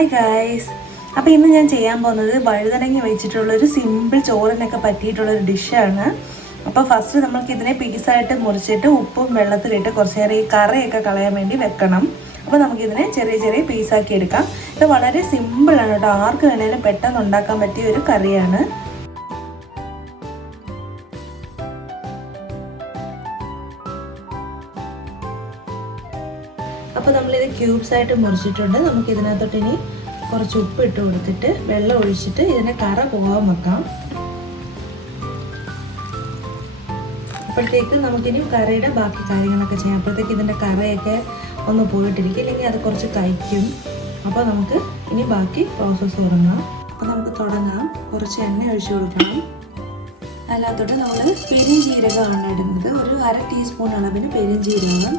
Hi guys. അപ്പോൾ ഇന്ന് ഞാൻ ചെയ്യാൻ പോകുന്നത് വഴുതനങ്ങ വെച്ചിട്ടുള്ളൊരു സിമ്പിൾ ചോറിനൊക്കെ പറ്റിയിട്ടുള്ളൊരു ഡിഷാണ്. അപ്പോൾ ഫസ്റ്റ് നമ്മൾക്ക് ഇതിനെ പീസായിട്ട് മുറിച്ചിട്ട് ഉപ്പും വെള്ളത്തിലിട്ട് കുറച്ച് നേരം ഈ കറയൊക്കെ കളയാൻ വേണ്ടി വെക്കണം. അപ്പോൾ നമുക്കിതിനെ ചെറിയ ചെറിയ പീസാക്കി എടുക്കാം. ഇത് വളരെ സിമ്പിളാണ് കേട്ടോ, ആർക്ക് വേണേലും പെട്ടെന്ന് ഉണ്ടാക്കാൻ പറ്റിയ ഒരു കറിയാണ്. അപ്പോൾ നമ്മളിത് ക്യൂബ്സായിട്ട് മുറിച്ചിട്ടുണ്ട്. നമുക്കിതിനകത്തോട്ട് ഇനി കുറച്ച് ഉപ്പ് ഇട്ട് കൊടുത്തിട്ട് വെള്ളം ഒഴിച്ചിട്ട് ഇതിനെ കറ പോകാൻ വെക്കാം. അപ്പോഴത്തേക്ക് നമുക്കിനി കറിയുടെ ബാക്കി കാര്യങ്ങളൊക്കെ ചെയ്യാം. അപ്പോഴത്തേക്ക് ഇതിൻ്റെ കറയൊക്കെ ഒന്ന് പോയിട്ടിരിക്കും, ഇല്ലെങ്കിൽ അത് കുറച്ച് കഴിക്കും. അപ്പോൾ നമുക്ക് ഇനി ബാക്കി പ്രോസസ്സ് തുടങ്ങാം. അപ്പോൾ നമുക്ക് തുടങ്ങാം. കുറച്ച് എണ്ണ ഒഴിച്ചു കൊടുക്കണം. അല്ലാത്തോട്ട് നമ്മൾ പെരുംജീരകമാണ് ഇടുന്നത്. ഒരു 1/2 ടീസ്പൂൺ അളവിന് പെരുംജീരകം.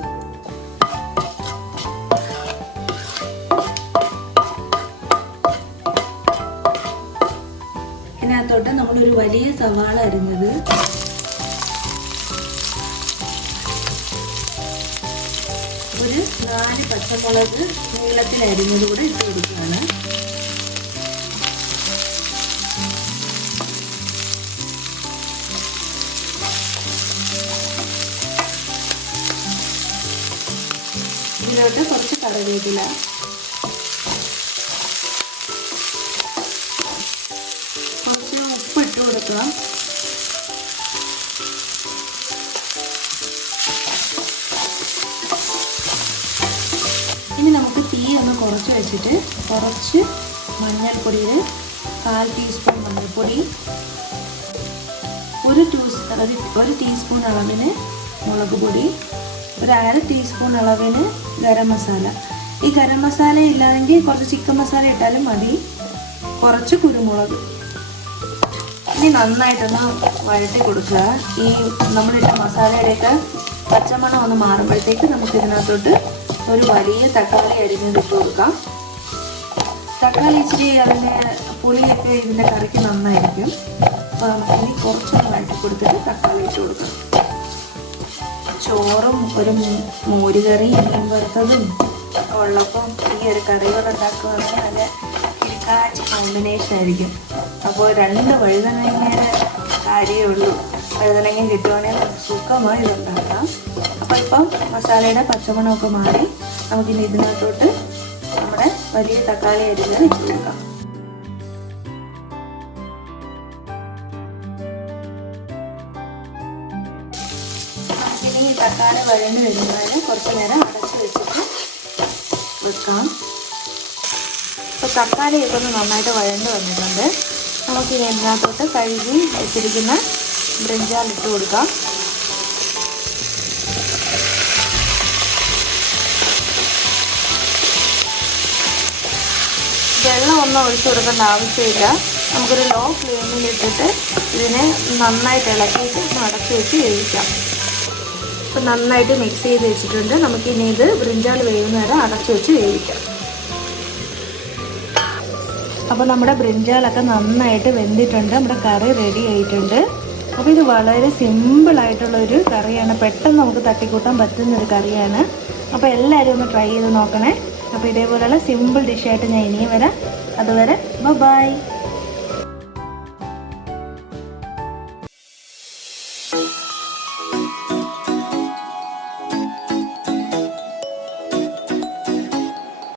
ഇതിനകത്തോട്ട് നമ്മളൊരു വലിയ സവാള അരിഞ്ഞത്, ഒരു 4 പച്ചമുളക് നീളത്തിൽ അരിഞ്ഞത് കൂടെ ഇട്ട് കൊടുക്കുകയാണ്. ഇതിലോട്ട് കുറച്ച് കറിവേപ്പില, കുറച്ച് ഉപ്പ് ഇട്ട് കൊടുക്കണം. ഇനി നമുക്ക് തീ ഒന്ന് കുറച്ച് വെച്ചിട്ട് കുറച്ച് മഞ്ഞൾപ്പൊടിയിൽ 1/4 ടീസ്പൂൺ മഞ്ഞൾപ്പൊടി, ഒരു ടീസ്പൂൺ അളവിന് മുളക് പൊടി, ഒരു 1/2 ടീസ്പൂൺ അളവിന് ഗരം മസാല. ഈ ഗരം മസാല ഇല്ലാതെങ്കിൽ കുറച്ച് ചിക്കൻ മസാല ഇട്ടാലും മതി. കുറച്ച് കുരുമുളക്. ഇനി നന്നായിട്ടൊന്ന് വഴറ്റി കൊടുക്കുക. ഈ നമ്മളിട്ട മസാലയുടെയൊക്കെ പച്ചമണം ഒന്ന് മാറുമ്പോഴത്തേക്ക് നമുക്ക് ഇതിനകത്തോട്ട് ഒരു വലിയ തക്കാളി അരിഞ്ഞിട്ട് കൊടുക്കാം. തക്കാളി ഇച്ചിരി അതിൻ്റെ പുളിയൊക്കെ ഇതിൻ്റെ കറിക്ക് നന്നായിരിക്കും. അപ്പോൾ നമുക്ക് ഇനി കുറച്ചൊന്ന് വഴറ്റി കൊടുത്തിട്ട് തക്കാളി ഇട്ട് കൊടുക്കാം. ചോറും ഒരു മോരുകറിയും മീൻ വറുത്തതും ഉള്ളപ്പം ഈ ഒരു കറികൾ ഉണ്ടാക്കുകയാണെങ്കിൽ നല്ല കിടക്കാച്ചി കോമ്പിനേഷൻ ആയിരിക്കും. അപ്പോൾ 2 വഴുതനങ്ങയുടെ കാര്യമേ ഉള്ളൂ. വഴുതനങ്ങ കിട്ടുവാണെങ്കിൽ സുഖമായി ഇതുണ്ടാക്കാം. അപ്പോൾ ഇപ്പം മസാലയുടെ പച്ചമണമൊക്കെ മാറി നമുക്കിനി ഇതിനകത്തോട്ട് നമ്മുടെ വലിയ തക്കാളി അരിഞ്ഞത് ഇട്ട് കൊടുക്കാം. നമുക്കിനി ഈ തക്കാളി വഴണ്ട് വരുന്നതിന് കുറച്ച് നേരം അടച്ച് വെച്ചിട്ട് വെക്കാം. ഇപ്പോൾ തക്കാളിയൊക്കെ ഒന്ന് നന്നായിട്ട് വഴണ്ട് വന്നിട്ടുണ്ട്. നമുക്ക് ഇതിനകത്തോട്ട് കഴുകി വെച്ചിരിക്കുന്ന ബ്രിഞ്ചാൾ ഇട്ട് കൊടുക്കാം. വെള്ളം ഒന്നും ഒഴിച്ചു കൊടുക്കേണ്ട ആവശ്യമില്ല. നമുക്കൊരു ലോ ഫ്ലെയിമിൽ ഇട്ടിട്ട് ഇതിനെ നന്നായിട്ട് ഇളക്കിയിട്ട് അടച്ച് വെച്ച് വേവിക്കാം. ഇപ്പം നന്നായിട്ട് മിക്സ് ചെയ്ത് വെച്ചിട്ടുണ്ട്. നമുക്കിനി ഇത് ബ്രിഞ്ചാൾ വേവുന്ന വരെ അടച്ച് വെച്ച് വേവിക്കാം. അപ്പോൾ നമ്മുടെ ബ്രിഞ്ചാളൊക്കെ നന്നായിട്ട് വെന്തിട്ടുണ്ട്. നമ്മുടെ കറി റെഡി ആയിട്ടുണ്ട്. അപ്പോൾ ഇത് വളരെ സിമ്പിളായിട്ടുള്ളൊരു കറിയാണ്. പെട്ടെന്ന് നമുക്ക് തട്ടിക്കൂട്ടാൻ പറ്റുന്നൊരു കറിയാണ്. അപ്പോൾ എല്ലാവരും ഒന്ന് ട്രൈ ചെയ്ത് നോക്കണേ. അപ്പോൾ ഇതേപോലെയുള്ള സിമ്പിൾ ഡിഷായിട്ട് ഞാൻ ഇനിയും വരാം. അതുവരെ ബൈ.